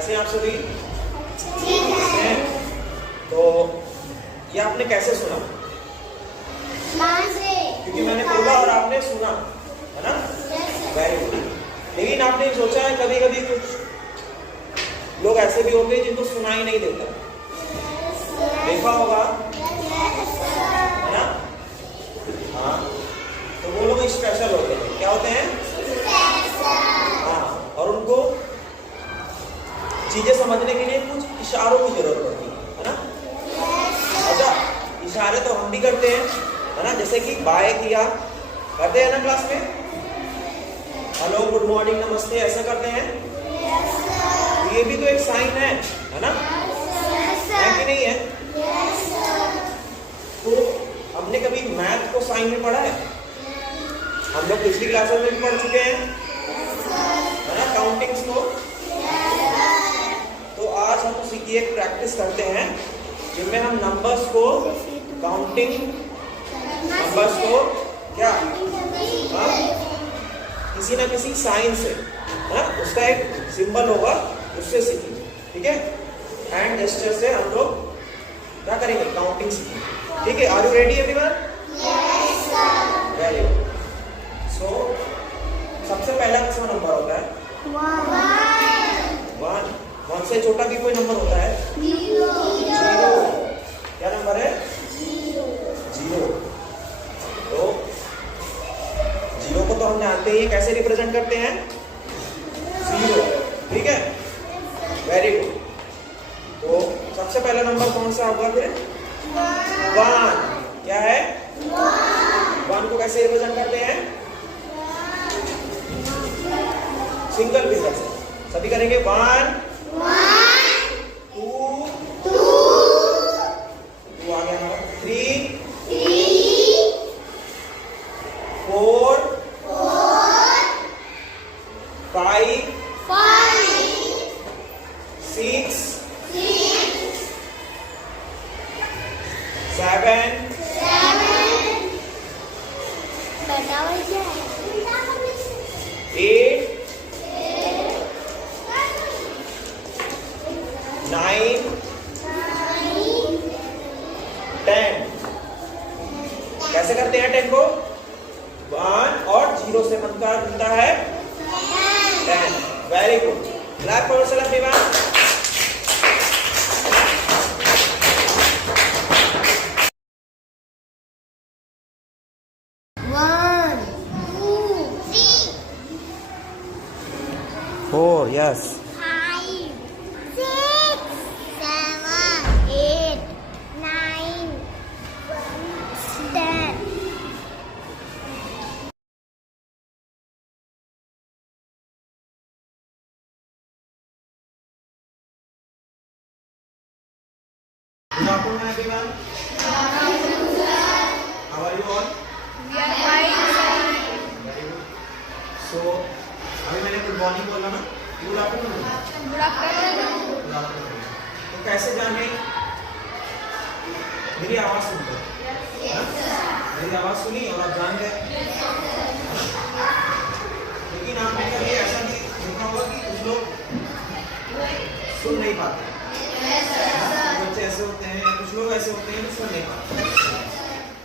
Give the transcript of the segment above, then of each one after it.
कैसे हैं आप सभी? तो ये आपने कैसे सुना? क्योंकि मैंने बोला और आपने सुना, है ना? Very good. लेकिन आपने सोचा है कभी कभी कुछ लोग ऐसे भी होंगे जिनको सुनाई नहीं देता, देखा होगा, है ना? हाँ, तो वो लोग स्पेशल होते हैं। क्या होते हैं? हाँ, और उनको चीजें समझने के लिए कुछ इशारों की जरूरत पड़ती है ना? अच्छा, इशारे तो हम भी करते हैं, है ना? जैसे कि बाय किया, करते हैं ना क्लास में? हेलो, गुड मॉर्निंग, नमस्ते, ऐसा करते हैं। तो ये भी तो एक साइन है ना? है कि नहीं है? तो हमने कभी मैथ को साइन में पढ़ा है? हम लोग पिछली क्लासों में भी पढ़ चुके हैं, है ना, काउंटिंग्स को। तो आज हम उसी की एक प्रैक्टिस करते हैं जिनमें हम नंबर्स को, काउंटिंग नंबर्स को क्या, किसी ना किसी साइन से, है ना, उसका एक सिंबल होगा, उससे सीखेंगे। ठीक है? हैंड जेस्चर से हम लोग क्या करेंगे? काउंटिंग सीखेंगे। ठीक है? Are you ready everyone? Yes sir. Very good. So सबसे पहला किसका नंबर होता है? वन। वन से छोटा भी कोई नंबर होता है? जीरो। क्या नंबर है? जीरो। तो जीरो को तो हम जानते ही कैसे रिप्रेजेंट करते हैं? जीरो। ठीक है? Very good. तो सबसे पहला नंबर कौन सा होगा फिर? वन। क्या है? वन को कैसे रिप्रेजेंट करते हैं? सिंगल फिंगर से। सभी करेंगे। वन, टू आ गया हमारा, three, four, five, six, seven, eight, nine, 10। कैसे करते हैं 10 को? 1 और 0 से बनता है 10। Very good. Clap for yourself everyone. Four, yes. 5, 6, 7, 8, 9, 10. Good afternoon, everyone. How are you all? We are fine. Very good. So, अभी मैंने गुड मॉर्निंग बोला ना? Good afternoon. Good afternoon. Good afternoon. तो कैसे जाने? मेरी आवाज सुनते हो? मेरी आवाज सुनी और आप जान गए? लेकिन आपने कभी ऐसा भी देखा होगा कि कुछ लोग सुन नहीं पाते। बच्चे ऐसे होते हैं, कुछ लोग ऐसे होते हैं जो सुन नहीं पाते,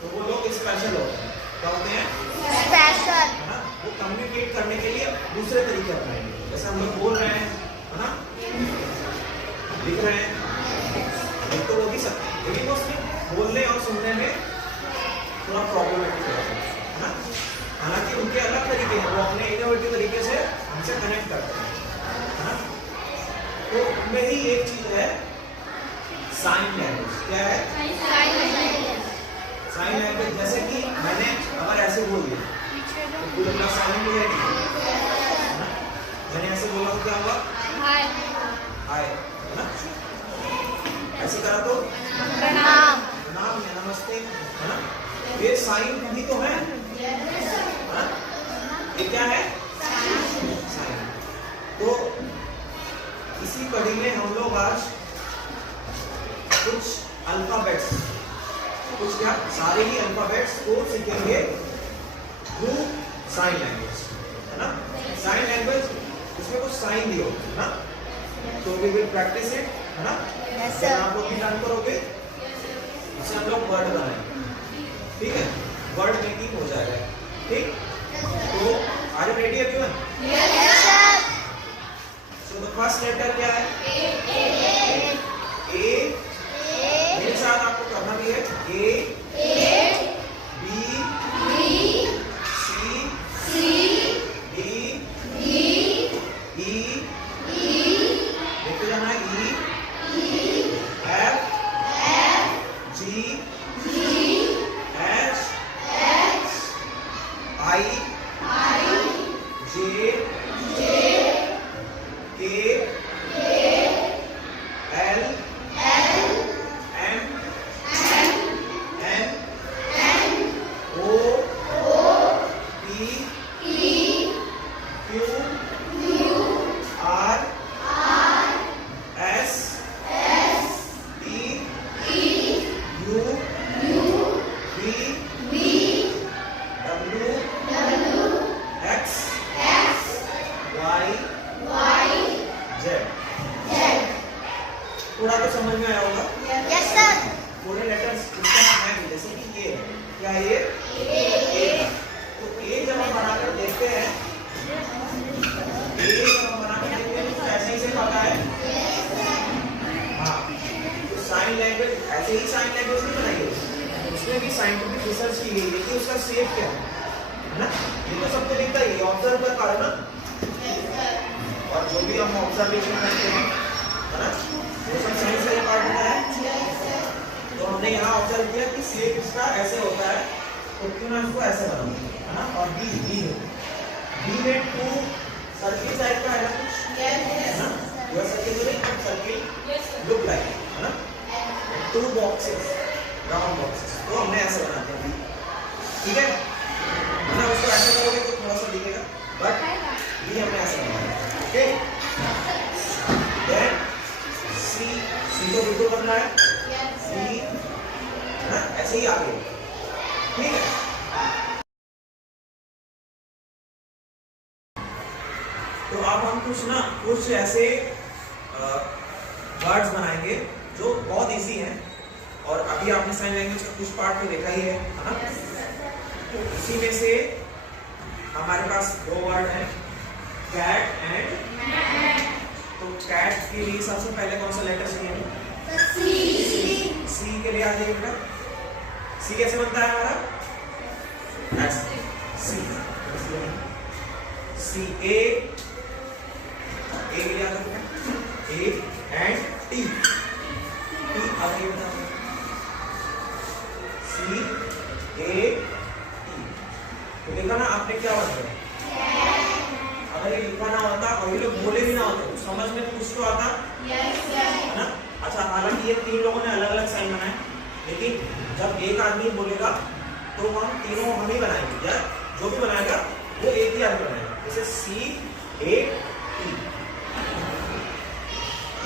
तो वो लोग स्पेशल होते हैं। क्या होते हैं? Special. है ना? वो कम्युनिकेट करने के लिए दूसरे तरीके अपनाएंगे। जैसे हम लोग बोल रहे हैं, है ना, लिख रहे हैं, लिख तो वो भी सकते हैं, लेकिन वो सिर्फ बोलने और सुनने में थोड़ा प्रॉब्लमेटिक है ना? हालांकि उनके अलग तरीके हैं, वो अपने इनोवेटिव तरीके से हमसे कनेक्ट करते हैं, है ना? तो उनमें ही एक चीज है साइन लैंग्वेज। क्या है? Sign language. जैसे कि मैंने अगर ऐसे बोल दिया तो पूरे क्लास साइलेंट हो जाएगी, है ना? मैंने ऐसे बोला तो क्या हुआ? हाय, है ना? ऐसे करा तो प्रणाम या नमस्ते, है ना? ये साइन भी तो है ना? ये क्या है? साइन। तो इसी कड़ी में हम लोग आज कुछ अल्फाबेट्स, कुछ क्या, सारे ही अल्फाबेट्स को सीखेंगे थ्रू साइन लैंग्वेज, है ना? साइन लैंग्वेज, इसमें कुछ साइन दिए होते हैं ना, तो वी विल प्रैक्टिस इट, है ना? Yes, जब sir. आप लोग डन करोगे इससे हम लोग वर्ड बनाएंगे, ठीक है? वर्ड मेकिंग हो जाएगा, ठीक? तो are you ready everyone? Yes, sir. So the first letter क्या है? ए। मेरे साथ आपको करना भी है ए, बी, सी, डी, ई, देखते जाना है ई, F, ji, H, I, J, K, L, M, N, O, P, Q, R, S, T, U, V, W, X, Y, Z. थोड़ा तो समझ में आया होगा? Yes, sir. पूरे लेटर्स इसका नाम है, जैसे कि ये क्या है, ये ए। तो ए जब हम बनाकर देखते हैं, ए जब हम बनाकर देखते हैं तो ऐसे ही से पता है। हाँ, तो साइन लैंग्वेज ऐसे ही साइन लैंग्वेज नहीं बनाई है, उसमें भी साइंटिफिक रिसर्च की गई है कि उसका शेप क्या है ना? ये तो सबको दिखता ही है, ऑब्जर्व कर पा रहे हो ना? और जो भी हम ऑब्जर्वेशन करते हैं, है ना, वो सब साइंस का ही पार्ट होता है। तो हमने यहाँ ऑब्जर्व किया कि शेप इसका ऐसे होता है, तो क्यों ना इसको ऐसे बनाऊं, है ना? और बी में टू सर्किल टाइप का है ना कुछ, है ना? वह सर्किल तो नहीं, सर्किल लुक लाइक, है ना? टू बॉक्सेस, राउंड बॉक्सेस, तो हमने ऐसे बनाते हैं बी, ठीक है? ना उसको ऐसे करोगे तो थोड़ा सा दिखेगा, बट बी हमने ऐसे बनाया, ओके? देन सी को बिल्कुल करना है, सी, है ना? ऐसे ही आगे, ठीक है? तो अब हम कुछ ऐसे वर्ड्स बनाएंगे जो बहुत इजी हैं, और अभी आपने साइन लैंग्वेज का कुछ पार्ट तो देखा ही है ना? तो इसी में से हमारे पास दो वर्ड हैं, कैट एंड। तो कैट के लिए सबसे पहले कौन सा लेटर चाहिए? सी के लिए आ जाइए बेटा। सी कैसे बनता है हमारा? ऐसे, सी ए के लिए आ जाइए बेटा, ए एंड टी आगे बताओ, सी ए टी। तो देखा ना आपने क्या बताया? अगर ये लिखा ना होता और ये लोग बोले भी ना होते तो समझ में कुछ तो आता, है ना? अच्छा, हालांकि ये तीन लोगों ने अलग अलग साइन बनाए, लेकिन जब एक आदमी बोलेगा तो हम तीनों हम ही बनाएंगे, या जो भी बनाएगा वो एक ही आदमी बनाएगा। जैसे सी ए टी,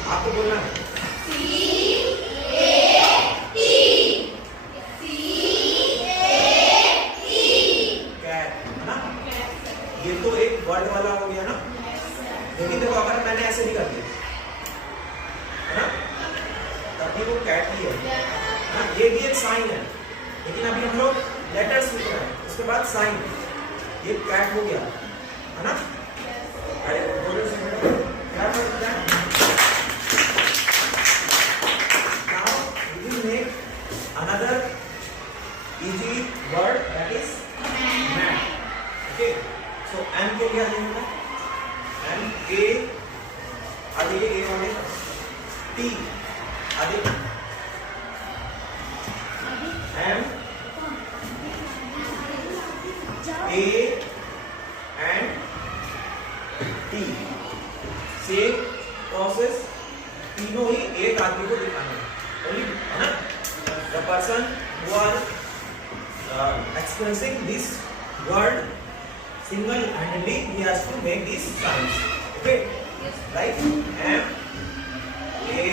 आपको बोलना है ये तो एक वर्ड वाला हो गया ना, लेकिन देखो अगर मैंने ऐसे नहीं कर दिया, है ना, तभी वो कैट ही है ना? ये भी एक साइन है, लेकिन अभी हम लोग लेटर्स लिख रहे हैं, उसके बाद साइन, ये कैट हो गया, है ना? अरे बोलो क्या बोलते हैं? Now we will make another easy word, that is man. Okay. So M के लिए आ जाएगा, M A आगे A वाले, T आगे M A and T। Same process तीनों ही एक आदमी को दिखाना है, है ना? The person who are expressing this word single-handedly, he has to make these signs. Okay? Like M A